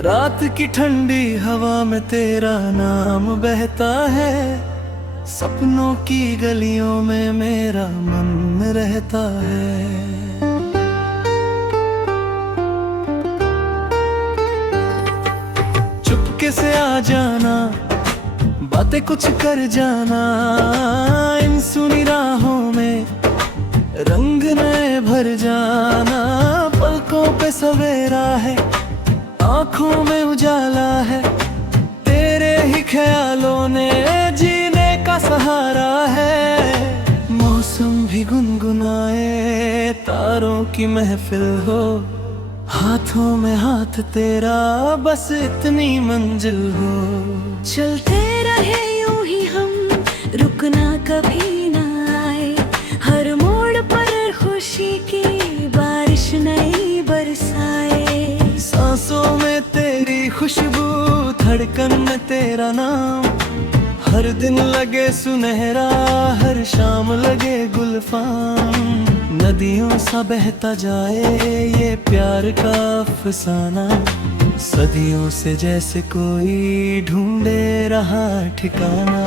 रात की ठंडी हवा में तेरा नाम बहता है, सपनों की गलियों में मेरा मन रहता है। चुपके से आ जाना, बातें कुछ कर जाना, इन सुनी राहों में रंग नए भर जाना। पलकों पे सवेरा है, आँखों में उजाला है, तेरे ही ख्यालों ने जीने का सहारा है। मौसम भी गुनगुनाए, तारों की महफिल हो, हाथों में हाथ तेरा, बस इतनी मंजिल हो। चलते रहे यूं ही हम, रुकना कभी ना आए, हर मोड़ पर खुशी की बारिश नई बरसाए। सांसों में तेरी खुशबू, धड़कन में तेरा नाम, हर दिन लगे सुनहरा, हर शाम लगे गुलफाम। नदियों सा बहता जाए ये प्यार का अफसाना, सदियों से जैसे कोई ढूंढे रहा ठिकाना।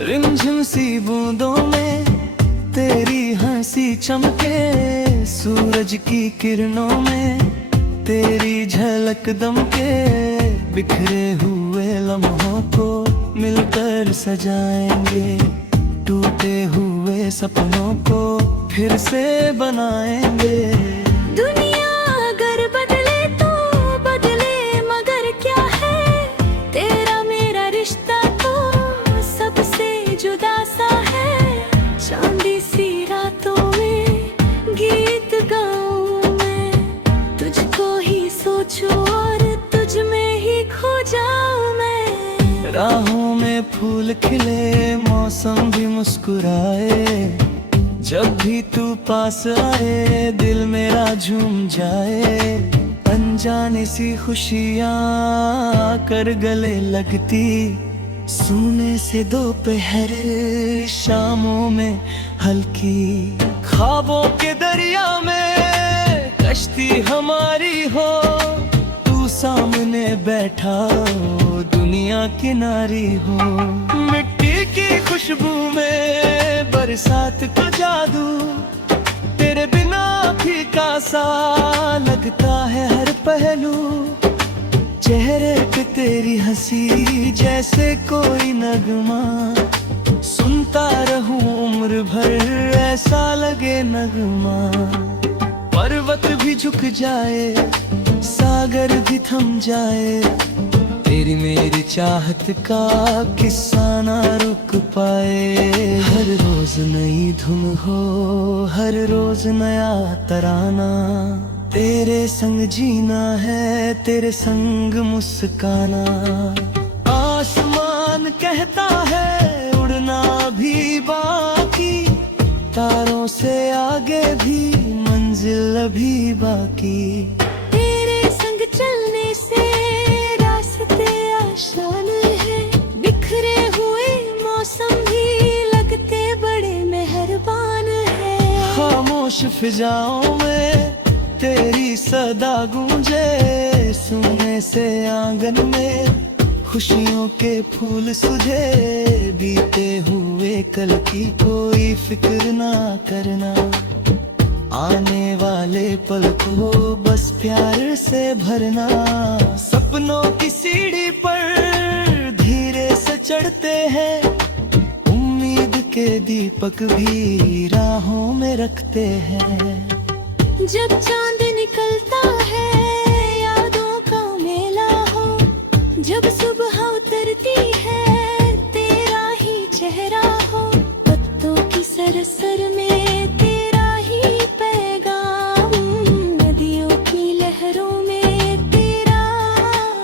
रिमझिम सी बूंदों में तेरी हंसी चमके, सूरज की किरणों में तेरी झलक दमके। बिखरे हुए लम्हों को मिलकर सजाएंगे, टूटे हुए सपनों को फिर से बनाएंगे। दुनिया अगर बदले तो बदले, मगर क्या है तेरा मेरा रिश्ता तो सबसे जुदा सा है। चांदी सी रातों में गीत गाऊं मैं, तुझको ही सोचूं और तुझ में ही खो जाऊं मैं। राहों में फूल खिले, मौसम भी मुस्कुराए, जब भी तू पास आए दिल मेरा झूम जाए। अनजानी सी खुशियाँ कर गले लगती, सोने से दोपहर शामों में हल्की। ख्वाबों के दरिया में कश्ती हमारी हो, तू सामने बैठा हो, दुनिया किनारी हो। मिट्टी की खुशबू में बरसात का जादू, तेरे बिना फीका सा लगता है हर पहलू। चेहरे पे तेरी हंसी जैसे कोई नगमा, सुनता रहूं उम्र भर ऐसा लगे नगमा। पर्वत भी झुक जाए, सागर भी थम जाए, तेरी मेरी चाहत का किस्सा ना रुक पाए। हर रोज नई धुन हो, हर रोज नया तराना, तेरे संग जीना है, तेरे संग मुस्काना। आसमान कहता है उड़ना भी बाकी, तारों से आगे भी मंजिल अभी बाकी। तेरे संग चलने से रास्ते आसान है, बिखरे हुए मौसम भी लगते बड़े मेहरबान है। खामोश फिजाओं में तेरी सदा गूंजे, सुनने से आंगन में खुशियों के फूल सुझे। बीते हुए कल की कोई फिक्र ना करना, आने वाले पल को बस प्यार से भरना। सपनों की सीढ़ी पर धीरे से चढ़ते हैं, उम्मीद के दीपक भी राहों में रखते हैं। जब चांद निकलता है यादों का मेला हो, जब सुबह उतरती है तेरा ही चेहरा हो। पत्तों की सरसर में तेरा ही पैगाम, नदियों की लहरों में तेरा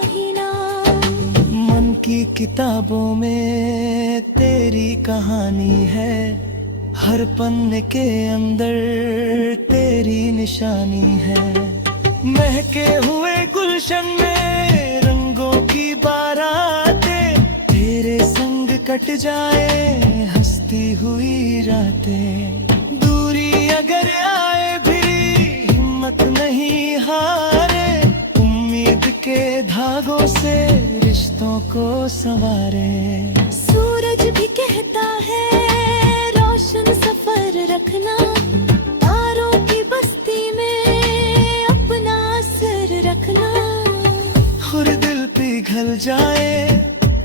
ही नाम। मन की किताबों में तेरी कहानी है, हर पन्ने के अंदर तेरी निशानी है। महके हुए गुलशन में रंगों की बारातें, तेरे संग कट जाए हंसती हुई रातें। दूरी अगर आए भी हिम्मत नहीं हारे, उम्मीद के धागों से रिश्तों को संवारे। सूरज भी कहता है रोशन सफर रखना, तारों की बस्ती में अपना असर रखना। हर दिल पिघल जाए,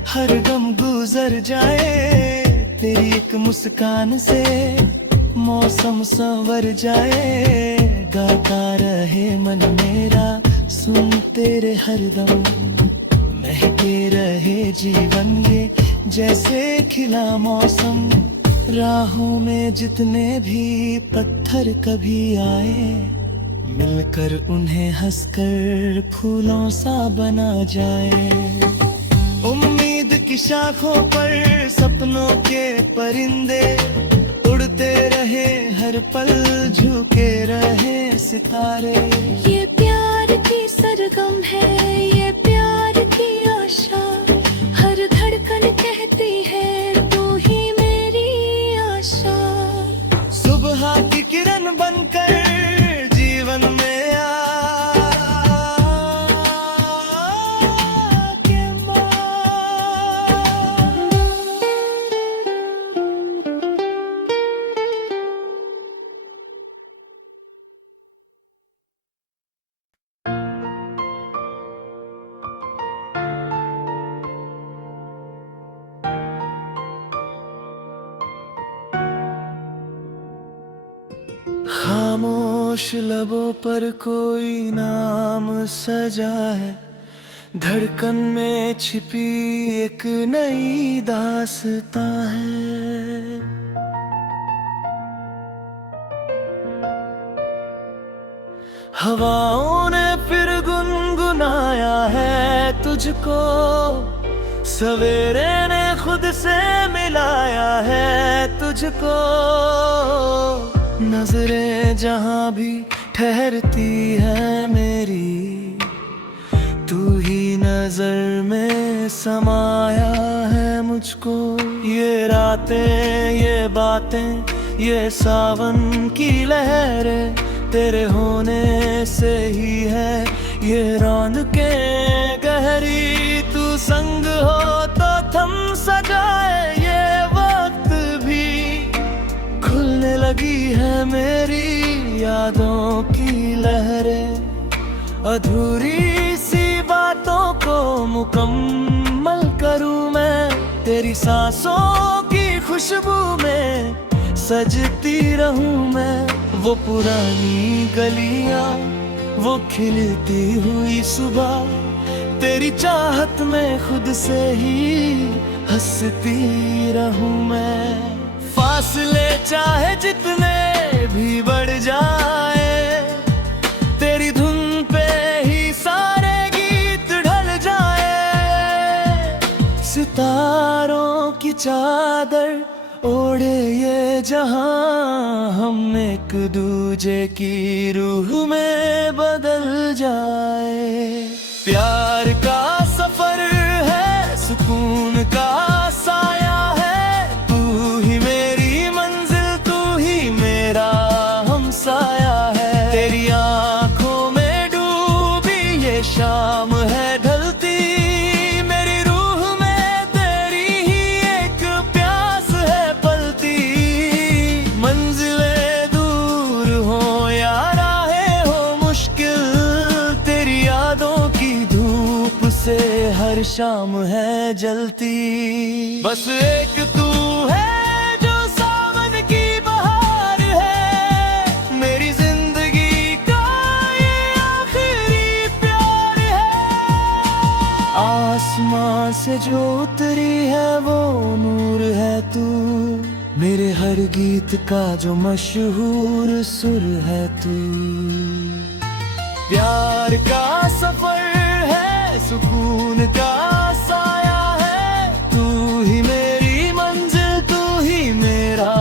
हर गम गुजर जाए, तेरी एक मुस्कान से मौसम संवर जाए। गाता रहे मन मेरा सुन तेरे हरदम, महके रहे जीवन ये जैसे खिला मौसम। राहों में जितने भी पत्थर कभी आए, मिलकर उन्हें हंसकर फूलों सा बना जाए। उम्मीद की शाखों पर सपनों के परिंदे उड़ते रहे, हर पल झुके रहे सितारे। ये प्यार की सरगम है, ये प्यार की आशा, हर धड़कन कहती है तू ही मेरी आशा। सुबह की किरण बनकर जीवन में खामोश लबों पर कोई नाम सजा है, धड़कन में छिपी एक नई दास्तां है। हवाओं ने फिर गुनगुनाया है तुझको, सवेरे ने खुद से मिलाया है तुझको। नजरें जहां भी ठहरती है मेरी, तू ही नजर में समाया है मुझको। ये रातें, ये बातें, ये सावन की लहरें, तेरे होने से ही है ये रौंद के गहरी। तू संग हो तो थम सजाए ये वक्त भी, खुलने लगी है मेरी यादों की लहरें। अधूरी सी बातों को मुकम्मल करूं मैं, तेरी सांसों की खुशबू में सजती रहूं मैं। वो पुरानी गलियां, वो खिलती हुई सुबह, तेरी चाहत में खुद से ही हंसती रहूं मैं। फासले चाहे जितने भी बढ़ जाए, तेरी धुन पे ही सारे गीत ढल जाए। सितारों की चादर ओढ़े ये जहां, हम एक दूजे की रूह में बदल जाए। प्यार का सफर है, सुकून का साया है, तू ही मेरी मंजिल, तू ही मेरा हमसाया है। तेरी आंखों में डूबी ये शाम है ढलती, मेरी रूह में तेरी ही एक प्यास है पलती। मंजिलें दूर हो या राहें हो मुश्किल, तेरी यादों की धूप से हर शाम है जलती। बस एक तू है जो सावन की बहार है, मेरी जिंदगी का ये आखिरी प्यार है। आसमां से जो उतरी है वो नूर है तू, मेरे हर गीत का जो मशहूर सुर है तू। प्यार का सफर है, सुकून का साया है, तू ही मेरी मंजिल, तू ही मेरा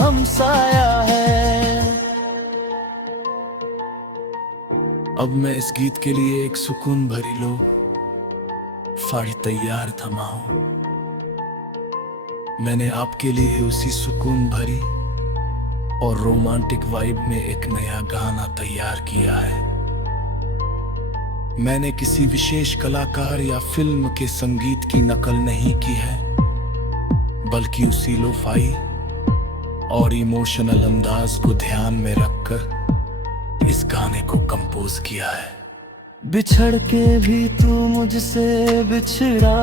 हमसाया है। अब मैं इस गीत के लिए एक सुकून भरी लो फाड़ी तैयार थमा हूं। मैंने आपके लिए उसी सुकून भरी और रोमांटिक वाइब में एक नया गाना तैयार किया है। मैंने किसी विशेष कलाकार या फिल्म के संगीत की नकल नहीं की है, बल्कि उसी लोफाई और इमोशनल अंदाज को ध्यान में रखकर इस गाने को कंपोज किया है। बिछड़ के भी तू मुझसे बिछड़ा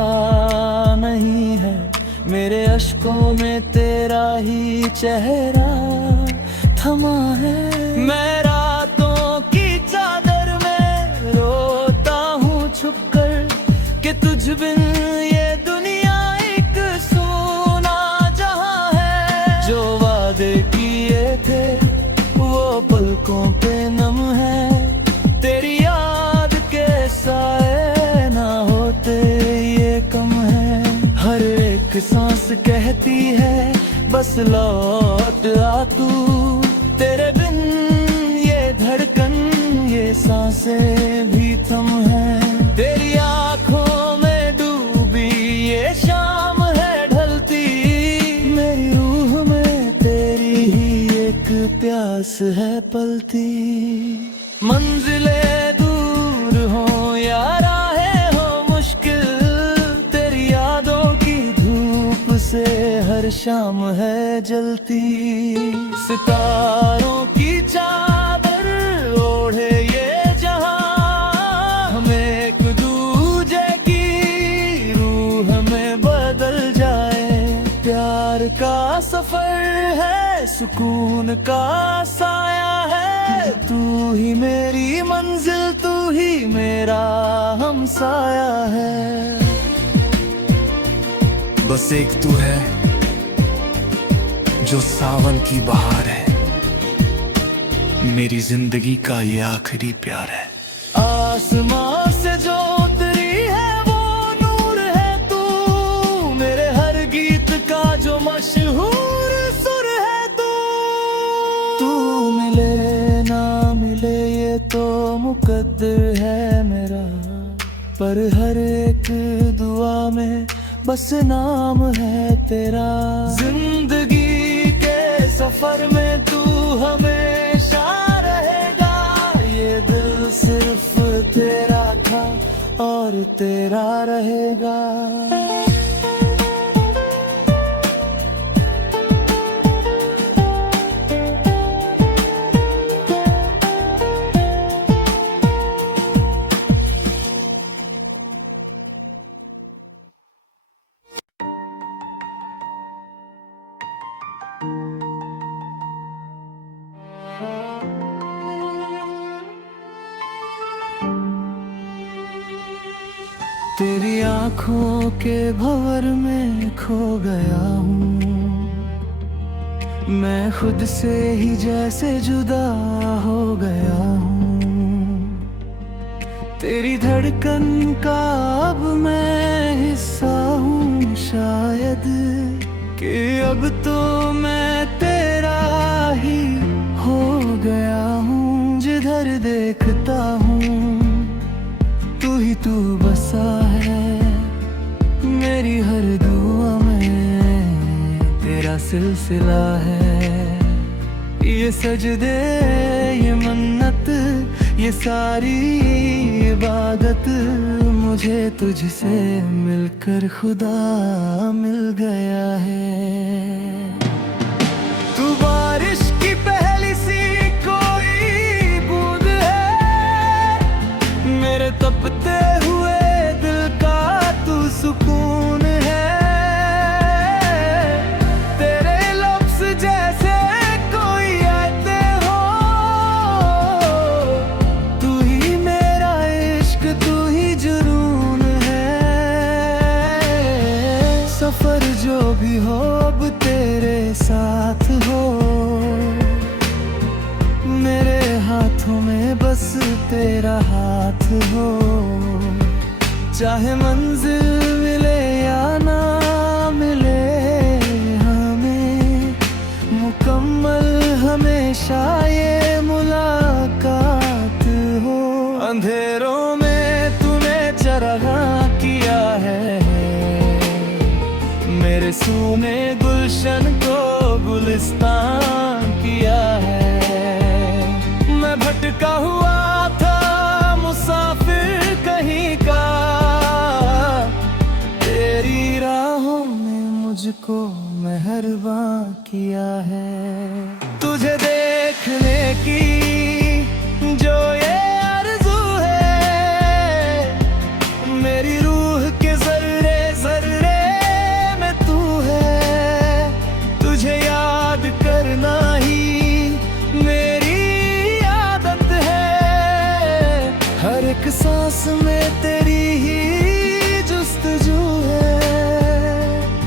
नहीं है, मेरे अश्कों में तेरा ही चेहरा थमा है। मैं रातों की चादर में रोता हूँ छुपकर कि तुझ बिन ये दुनिया एक सूना जहां है। जो वादे किए थे वो पलकों पे नम है, तेरी याद के साए ना होते ये कम है। हर एक सांस कहती है बस लौट आ तू, तेरे बिन ये धड़कन ये सांसें भी थम है। तेरी आंखों में डूबी ये शाम है ढलती, मेरी रूह में तेरी ही एक प्यास है पलती। मंजिलें दूर हो या राहें हो मुश्किल, तेरी यादों की धूप से हर शाम है जलती। सितारों की चादर ओढ़े ये जहां, हम एक दूजे की रूह में बदल जाए। प्यार का सफर है सुकून का साया है, तू ही मेरी मंजिल तू ही मेरा हमसाया है। बस एक तू है जो सावन की बहार है, मेरी जिंदगी का ये आखिरी प्यार है। आसमां से जो उतरी है वो नूर है तू, मेरे हर गीत का जो मशहूर सुर है तू। तू मिले ना मिले ये तो मुकद्दर है मेरा, पर हर एक दुआ में बस नाम है तेरा। जिंदगी सफर में तू हमेशा रहेगा, ये दिल सिर्फ तेरा था और तेरा रहेगा। तेरी आंखों के भंवर में खो गया हूँ, मैं खुद से ही जैसे जुदा हो गया हूँ। तेरी धड़कन का अब मैं हिस्सा हूँ शायद, कि अब तो मैं तेरा ही हो गया हूँ। जिधर देखता हूँ तू ही तू बसा है, मेरी हर दुआ में तेरा सिलसिला है। ये सजदे ये मन्नत ये सारी इबादत, मुझे तुझसे मिलकर खुदा मिल गया है। तू बारिश की पहली सी कोई बूंद है, मेरे तपते हुए दिल का तू सुकून है। तेरे लफ्ज़ जैसे कोई आते हो, तू ही मेरा इश्क तू ही जुनून है। सफर जो भी हो अब तेरे साथ हो, मेरे हाथों में बस तेरा हाथ हो। चाहे मंजिल मिले या ना मिले हमें, मुकम्मल हमेशा ये मुलाकात हो। अंधेरों में तूने चरागा किया है, मेरे सूने गुलशन को गुलिस्तान किया है। मैं भटका हुआ था मुसाफिर मुझको मेहरबान किया है। तुझे देखने की जो ये आरज़ू है, मेरी रूह के ज़र्रे ज़र्रे में तू है। तुझे याद करना ही मेरी आदत है, हर एक सांस में तेरी ही जुस्तजू है।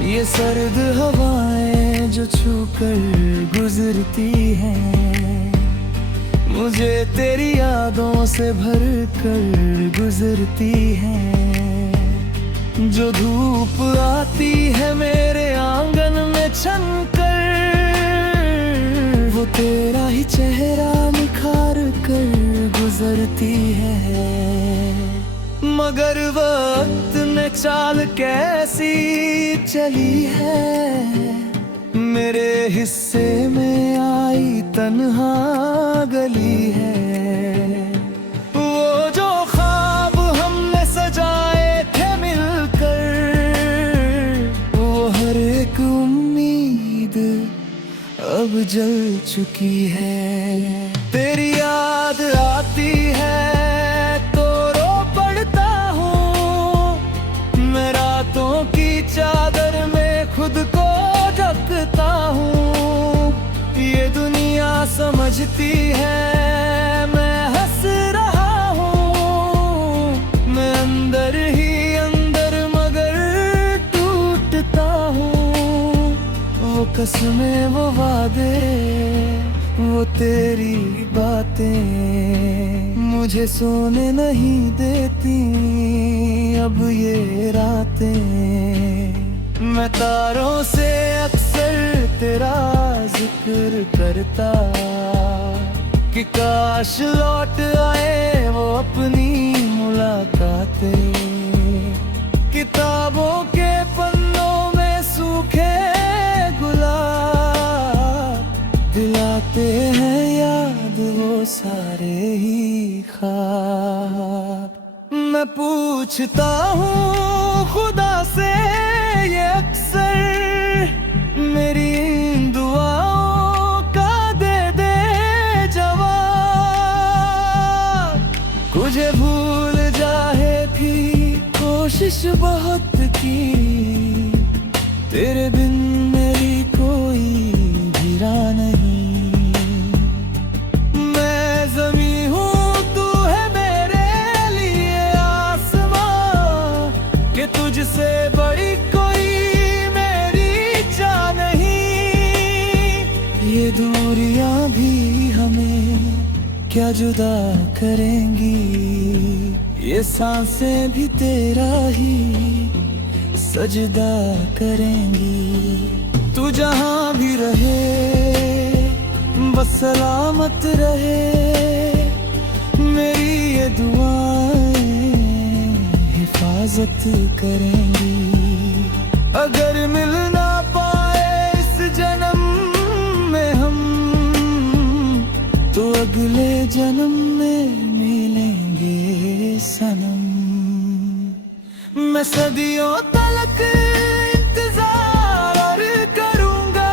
ये सर्द हवाएं जो छू कर गुजरती हैं, मुझे तेरी यादों से भर कर गुजरती हैं। जो धूप आती है मेरे आंगन में छनकर, वो तेरा ही चेहरा निखार कर गुजरती है। मगर वक्त ने चाल कैसी चली है, मेरे हिस्से में आई तन्हा गली है। वो जो ख्वाब हमने सजाए थे मिलकर, वो हर एक उम्मीद अब जल चुकी है। तेरी याद आती है तो रो पड़ता हूँ, मैं रातों की चादर में खुद को ढकता हूँ। ये दुनिया समझती है मैं हंस रहा हूँ, मैं अंदर ही अंदर मगर टूटता हूँ। वो कसमें वो वादे वो तेरी बातें मुझे सोने नहीं देती अब ये रातें। मैं तारों से अक्सर तेरा जिक्र करता कि काश लौट आए वो अपनी मुलाकातें। किताबों के पन्नों में सूखे गुलाब दिलाते हैं याद वो सारे ही ख्वाब। मैं पूछता हूँ खुदा से ये अक्सर, मेरी इन दुआओं का दे दे जवाब। तुझे भूल जाए थी कोशिश बहुत की, तेरे बिन मेरी कोई भी राह नहीं। मैं ज़मीं हूँ तू है मेरे लिए आसमां, कि तुझसे बड़ी कोई मेरी चाह नहीं। ये दूरियां भी हमें क्या जुदा करेंगी, ये सांसें भी तेरा ही सजदा करेंगी। तू जहां भी रहे बस सलामत रहे, मेरी ये दुआएं हिफाजत करेंगी। अगर मिल ना पाए इस जन्म में हम, तो अगले जन्म में मिलेंगे सनम। मैं सदियों तलक इंतजार और करूंगा,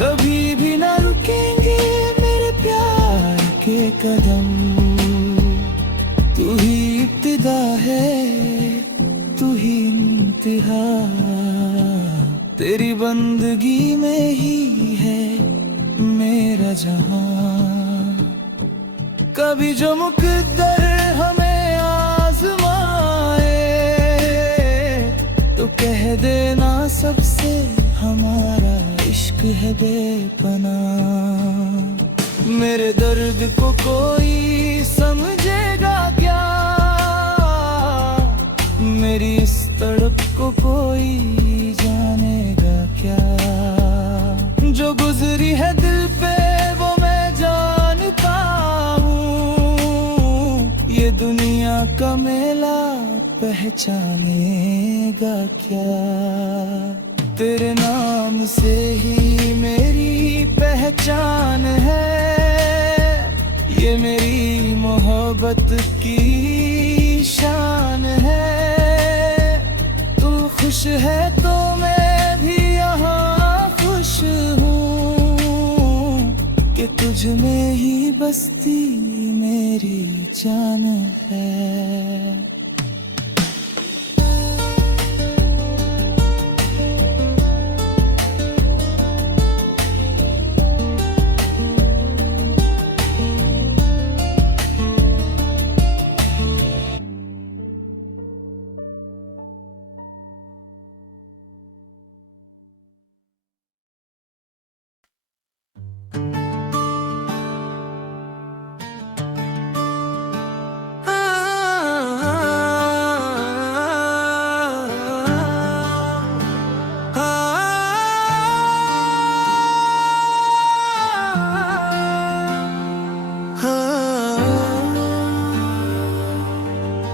कभी भी ना रुकेंगे मेरे प्यार के कदम। तू ही इब्तिदा है तू ही इंतहा, तेरी बंदगी में ही है मेरा जहां। कभी जो मुकद्दर हमें आजमाए, तो कह देना सबसे हमारा इश्क है बेपनाह। मेरे दर्द को कोई समझेगा क्या, मेरी इस तड़प को कोई जानेगा क्या। जो गुजरी है दिल पे वो मैं जानता हूँ, ये दुनिया का मेला पहचानेगा क्या। तेरे नाम से ही मेरी पहचान है, ये मेरी मोहब्बत की शान है। तू खुश है तो मैं तुझ में ही बसती मेरी जान है।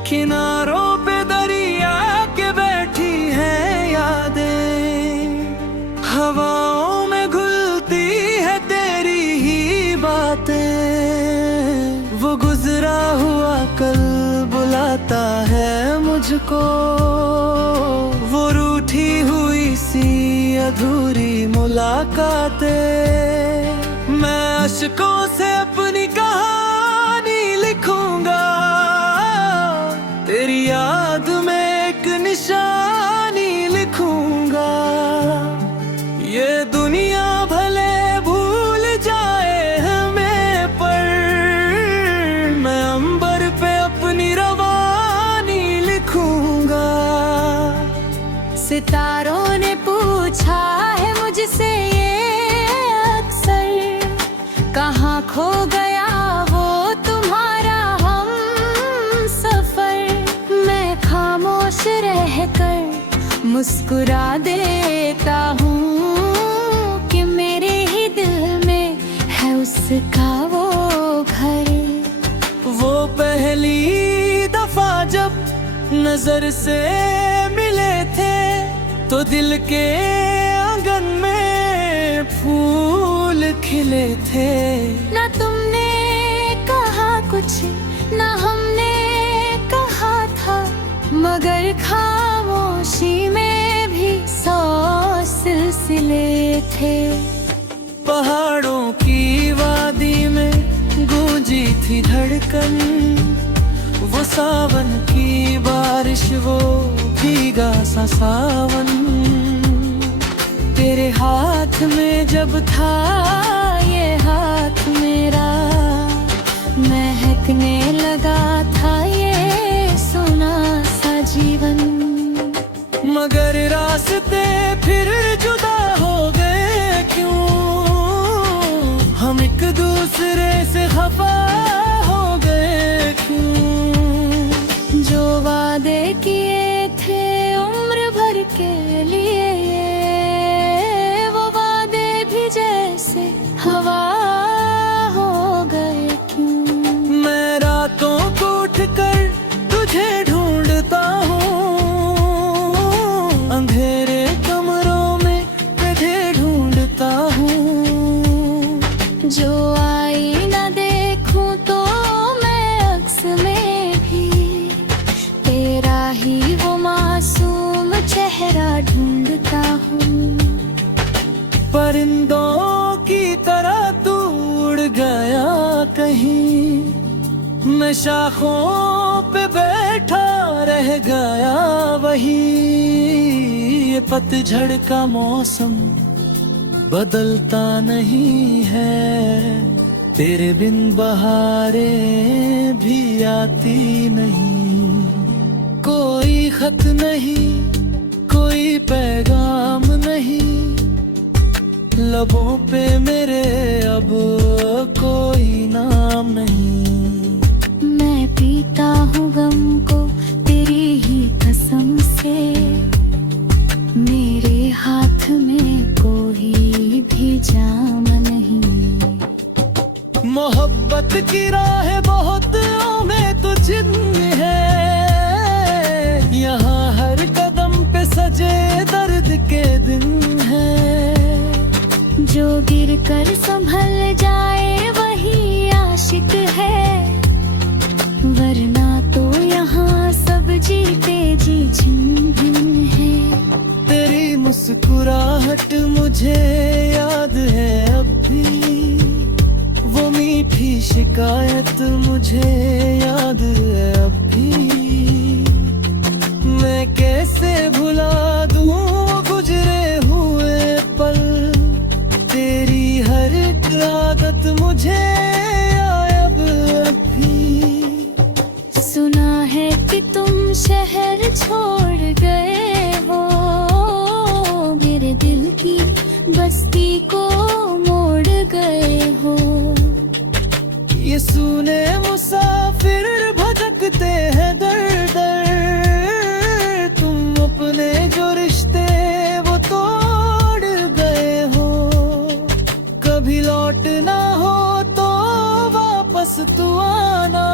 किनारों पे दरिया के बैठी हैं यादें, हवाओं में घुलती है तेरी ही बातें। वो गुजरा हुआ कल बुलाता है मुझको, वो रूठी हुई सी अधूरी मुलाकातें। मैं अश्कों से अपनी कहानी लिखूंगा, तेरी याद में एक निशानी लिखूंगा। ये दुनिया भले भूल जाए हमें, पर मैं अंबर पे अपनी रवानी लिखूंगा। सितारों ने पूछा है मुझसे ये अक्सर, कहाँ खो गया वो तुम्हारा हम सफर। मैं खामोश रहकर मुस्कुरा देता हूँ कि मेरे ही दिल में है उसका वो घर। वो पहली दफा जब नजर से मिले थे, तो दिल के आंगन में फूल खिले थे। ना तुमने कहा कुछ, ना हमने कहा था, मगर खामोशी में भी 100 सिलसिले थे। पहाड़ों की वादी में गूंजी थी धड़कन, वो सावन की बारिश, वो भीगा सा सावन। तेरे हाथ में जब था ये हाथ मेरा, महकने लगा था ये सुना सा जीवन। मगर रास्ते फिर जुदा हो गए क्यों, हम एक दूसरे से खफा हो गए क्यों। जो वादे किए थे उम्र भर के लिए, वो वादे भी जैसे हवा हो गए क्यों। मैं रातों को उठकर तुझे ढूंढता हूँ, अंधेरे कमरों में तुझे ढूंढता हूँ। जो आई न देखूं तो मैं अक्स में भी तेरा ही वो मासूम चेहरा ढूंढता हूँ। परिंदों की तरह तू उड़ गया कहीं, मैं शाखों पे बैठा रह गया वही। ये पतझड़ का मौसम बदलता नहीं है, तेरे बिन बहारें भी आती नहीं। कोई खत नहीं, कोई पैगाम नहीं, लबों पे मेरे अब कोई नाम नहीं। मैं पीता हूँ गम को तेरी ही कसम से, मेरे हाथ में कोई भी जाम नहीं। मोहब्बत की राह बहुत में तो जिन्न है, यहाँ हर कदम पे सजे दर्द के दिन है। जो गिर कर संभल जाए वही आशिक है, वरना तो यहाँ सब जीते जी झिन भिन है। तेरी मुस्कुराहट मुझे याद है अब भी, मीठी शिकायत मुझे याद है अब भी। मैं कैसे भुला दूं वो गुजरे हुए पल, तेरी हर एक आदत मुझे आए अब भी। सुना है कि तुम शहर छोड़ गए हो, मेरे दिल की बस्ती को मोड़ गए हो। ये सुने मुसाफिर भटकते हैं दर दर, तुम अपने जो रिश्ते वो तोड़ गए हो। कभी लौटना हो तो वापस तू आना,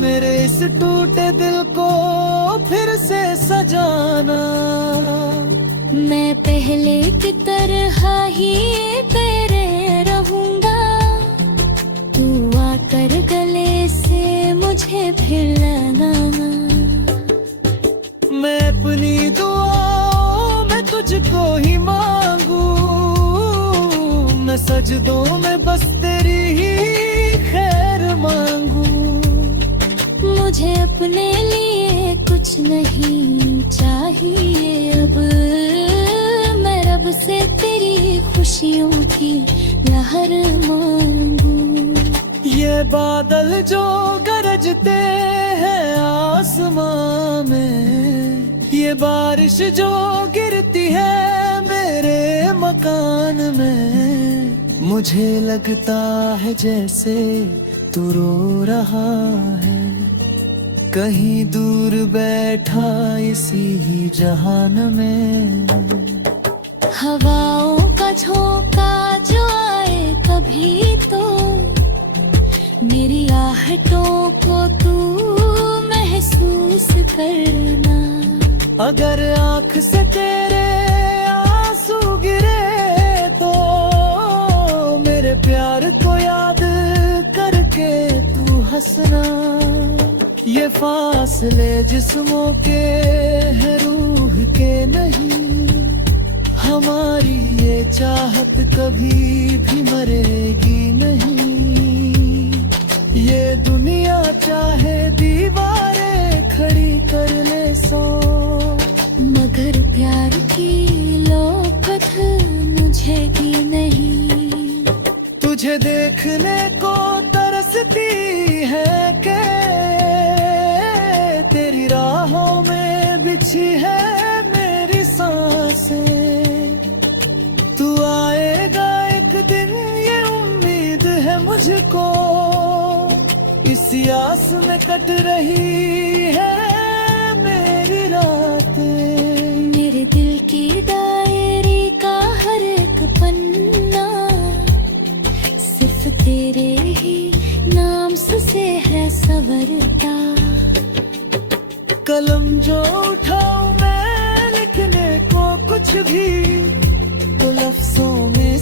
मेरे इस टूटे दिल को फिर से सजाना। मैं पहले की तरह ही तेरे रहूंगा, तू आकर गले से मुझे फिर लगाना। मैं अपनी दुआओं में तुझको ही मांगू, मैं सजदों में बस तेरी ही खैर मांगू। मुझे अपने लिए कुछ नहीं चाहिए अब, मैं रब से तेरी खुशियों की लहर मांगू। ये बादल जो गरजते हैं आसमां में, ये बारिश जो गिरती है मेरे मकान में, मुझे लगता है जैसे तू रो रहा है, कहीं दूर बैठा इसी ही जहान में। हवाओं का झोंका जो आए कभी तो, मेरी आहटों को तू महसूस करना। अगर आँख से तेरे आंसू गिरे तो, मेरे प्यार को याद करके तू हंसना। ये फासले जिस्मों के हैं रूह के नहीं, हमारी ये चाहत कभी भी मरेगी नहीं। ये दुनिया चाहे दीवारें खड़ी कर ले सो, मगर प्यार की लोकत मुझेगी नहीं। तुझे देखने को तरसती है के, तेरी राहों में बिछी है मेरी सांसें। तू आएगा एक दिन ये उम्मीद है मुझको, इसी आस में कट रही है मेरी रातें। मेरे दिल की डायरी का हर एक पन्ना सिर्फ तेरे ही नाम से है संवरता। कलम जो उठाऊं मैं लिखने को कुछ भी, तो लफ्जों में